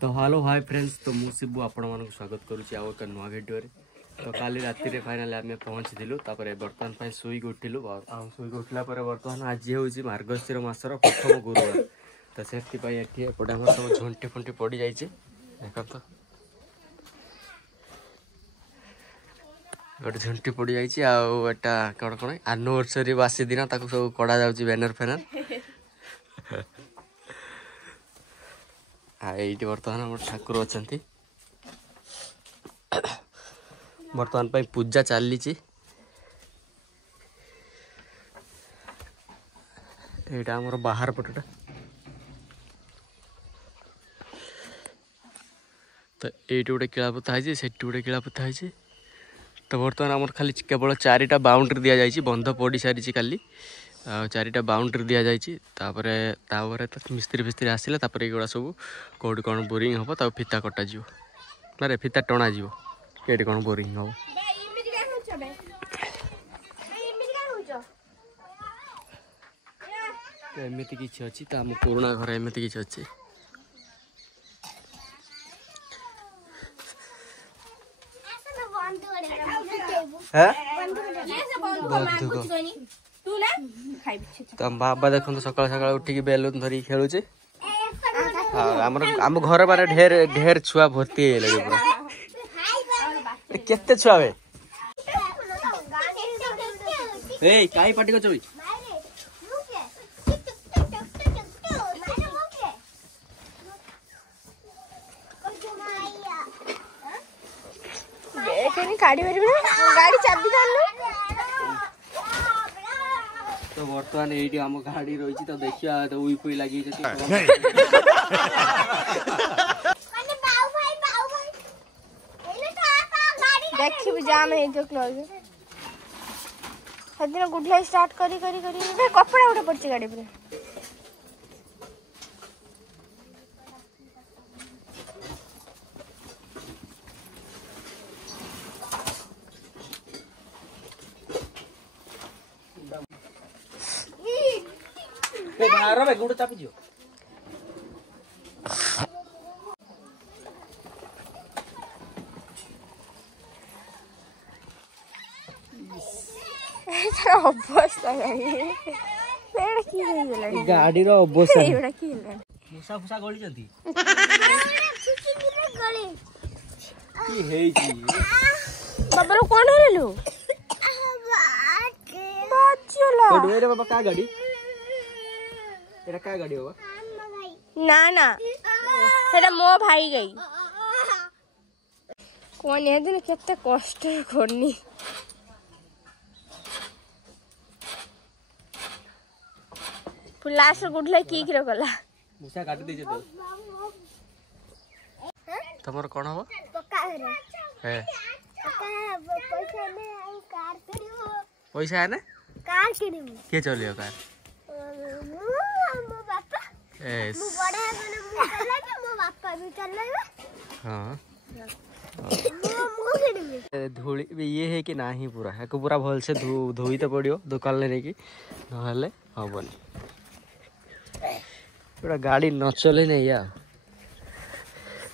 तो hello hi friends, तो मु शिबू आपण मानक स्वागत करुच्ची आउ एक नुआ भिडियो रे। तो काली राति रे फाइनली आमे पहुंचीलु। तापर बर्तमान पई सुई उठिलु। सुई उठला पर बर्तमान आज होउची मार्गशीर मासर प्रथम गुरुवार। तो सेफ्टी पई एठी एपटे हमर सब झंटी फंटी पड़ी जाईची। देखो तो गोटे झंटी पड़ी जाईची। आउ एटा कोन कोन एनिवर्सरी वासी दिन ताको सब कड़ा जाउची बैनर फैनर। ये बर्तमान हम ठाकुर अच्छा बर्तमान पर पूजा चली। यहाँ आमर बाहर पटटा तो ये गोटे किला पोता है, से गोटे किला पोता है। तो बर्तमान आमर खाली केवल 4टा बाउंड्री दि जाए। बंध पड़ सारी काली 4टा बाउंड्री दि जाए। तो मिस्त्री फिस्त्री आसला ये सब कौट कौन बोरिंग हम तब फिता कटा ना फिता टणा ये कौन बोरिंग हम। तो एमती किसी अच्छी तो आम पुराणा घर एमती किसी अच्छी। तो बाबा देखो सकाल सकाल उठिक बेलून धरिक खेलुचे। आम घर बारे ढेर ढेर छुआ भर्ती पूरा। केते छुआ बे ए काई पार्टी को चोई गाड़ी गाड़ी चाबी तो बर्तमान ये आम गाड़ी रही। तो देखिए तो उई पुई लगी देखी जाम है जो क्लोज सदिन गुडलाई स्टार्ट करी करी करी कपड़ा उठे पड़छ गाड़ी पर। बाहर में गुड़ चापी दियो। अवस्था गाड़ी अवस्था मुसा फुसा गली जंती की हेई बाबा रो कोन हेलु बाचला कोडवे रे बाबा का गाड़ी एरा का गाड़ी होगा ना ना एरा मो भाई गई कोन ए दिन केते कष्ट करनी। लास्ट गुडलाई की किरो गला मुसा काट दे तो तमर कोन हो पक्का घर है पैसा में आई कार किनियो पैसा है ना कार किनियो के चलियो कार मो बापा एस मो बड़ा है मो चला के मो बापा भी चला। हां धूली ये है कि नहीं पूरा है पूरा भल से धोई तो पड़ो दुकान ले कि नहले हबनी पूरा गाड़ी न चले नहीं या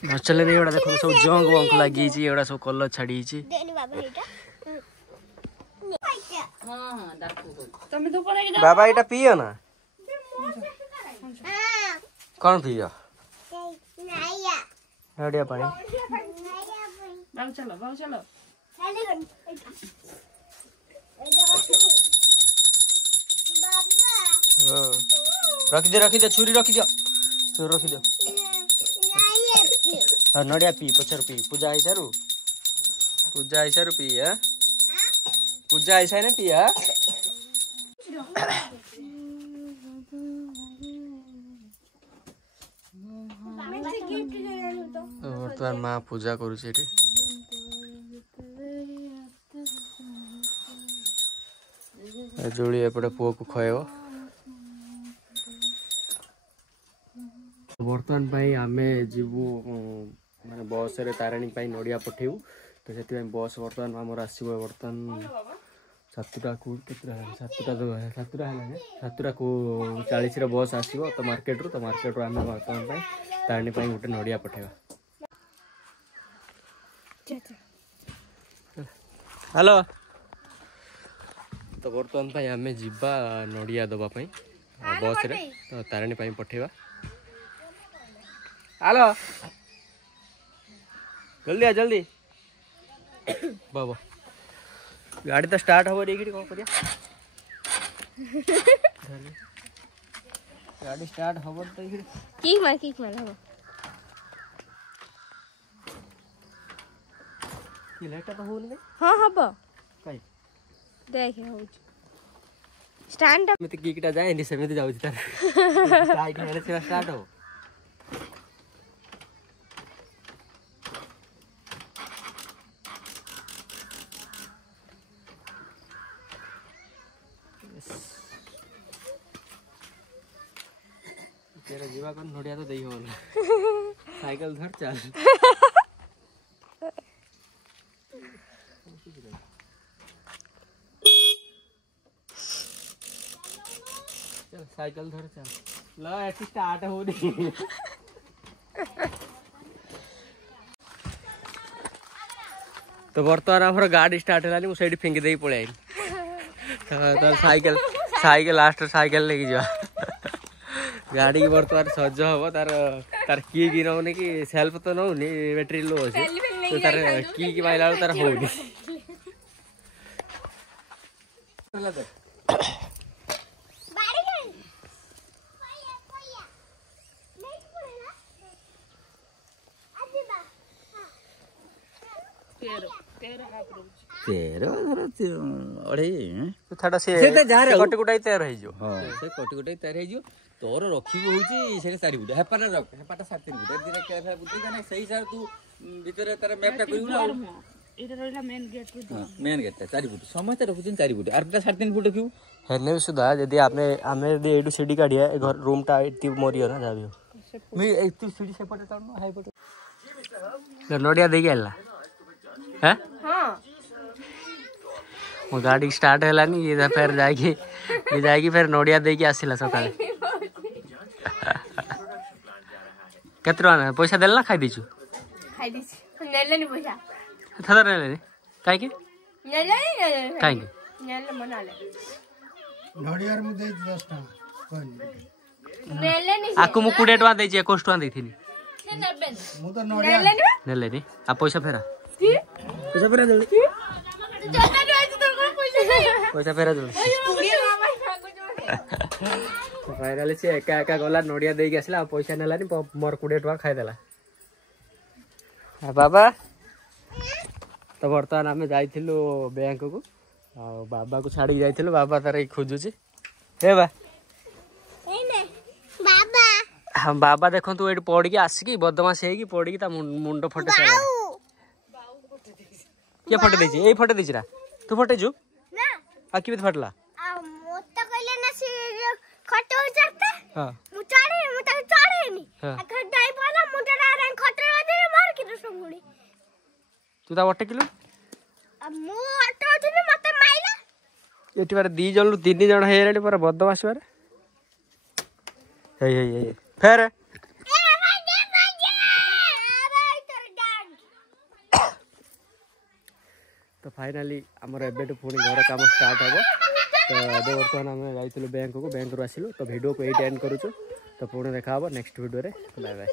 न चले नहीं। एड़ा देखो सब जंग वंग लगी छी एड़ा सब कलर छाड़ी छी बाबा एटा पियो ना कौन पियो हडिया पानी बाबू चलो रखी दे छुरी रखी दियो छुरी रखी दियो। हाँ नड़िया पी पचर पी पूजा हिसारू पी है पूजा हिसाब ने पी है। बर्तमान माँ पूजा करुचे जोड़ी एपटे पुओ को खुआब। बर्तमान पाई आमे जीवु माने बस रे तारिणी पाई नड़िया पठेबू। तो से बस बर्तमान आमर आसो बर्तमान सातटा को केतरा सातटा है 7:40 बस आसो तो मार्केट रू आम बर्तमान तारिणी गोटे नड़िया पठेगा। हेलो तो बर्तमान आम जीवा नड़िया दवाई बस रे तो तारिणी पठेगा। हेलो जल्दी आ जल्दी बाबा गाड़ी तो स्टार्ट हो रही कौन करिया गाड़ी स्टार्ट हो तो किक मार हो कि लेट तो होनी हां हबो काई देख हो स्टैंड अप में तो किकटा जाए नहीं समिति जाउ तार टाइट हेले से स्टार्ट हो तेरा जीवा कौन नोड़िया तो दई हो साइकिल धर चल चल साइकिल धर चल ला ऐसी स्टार्ट हो रही तो बर्तमान आम गाड़ी स्टार्ट है मुझे फिंगी दे पड़े तो साइकिल लास्ट साइकिल लेके जा गाड़ी की बर्तमान सज हम तार तार की नौनी कि सेल्फ तो नौनी बैटेरी लो अच्छे तो तार की माइला तार होनी कटिकुटा तैयार हो तोर रखिबो होची से चारि बुट हेपाटा रख हेपाटा 7 बुट दिना के फे बुट का सही सर तू भीतर तार मैप टा करिउ ना एटा रहला मेन गेट चारि बुट समस्त रखुछन 4 बुट आरटा 3.5 फुट क्यों हेने सुधा यदि आपने हमें यदि एडू सीडी काढिया घर रूम टा इति मोरियो ना जाबियो मी एतु सीडी सेपटे तानो हाई पटे नोडिया दे गेला हैं हां मो गाड़ी स्टार्ट हैलानी ये फिर जाएगी फिर नोडिया दे के आसिला सकाळे केतरा पैसा देला खाई दीचु नेले नि पैसा थदर नेले काई के नेले काई के नेले मनाले नड़ियार में दे 10 टका नेले नि आकु मु 20 टका देछि 21 टका देथिनी मु तो नड़िया नेले नि आ पैसा फेरा पैसा फेरा जल्दी पैसा फेरा जल्दी फाइनली से एका एका गला नड़िया दे के आसला पैसा नेलानी मोर 20 टका खाई देला बाबा तो बर्तमान आम जाइथिलु बैंक को बाबा को छाड़ी जाइथिलु बाबा तार खोजु छी हे बा एने बाबा हम बाबा देखो तू एट पड़ के आसिकी बदमाश है कि पड़ के ता मुंड फटे सारा के फटे देछि ए फटे देछि रा तू फटे जु ना आ किबे फटला आ मोत कहले ना से खटो जाता हां मु चढ़े नी अगर डाई वाला मुंडा रा खटो दे मार के संगुणी तू ता वटे किलो मु अटो दिन मते माइला एटी बार 2 जन 3 जन हे रेडी पर बदमाश बार हे फेर तो फाइनली आमर एबेटू पुणी घर काम स्टार्ट हम तो बर्तमान आम जाइलु बैंक को आसिलु तो वीडियो को ये एंड करूँ तो पुणी देखा नेक्स्ट वीडियो रे बाय बाय।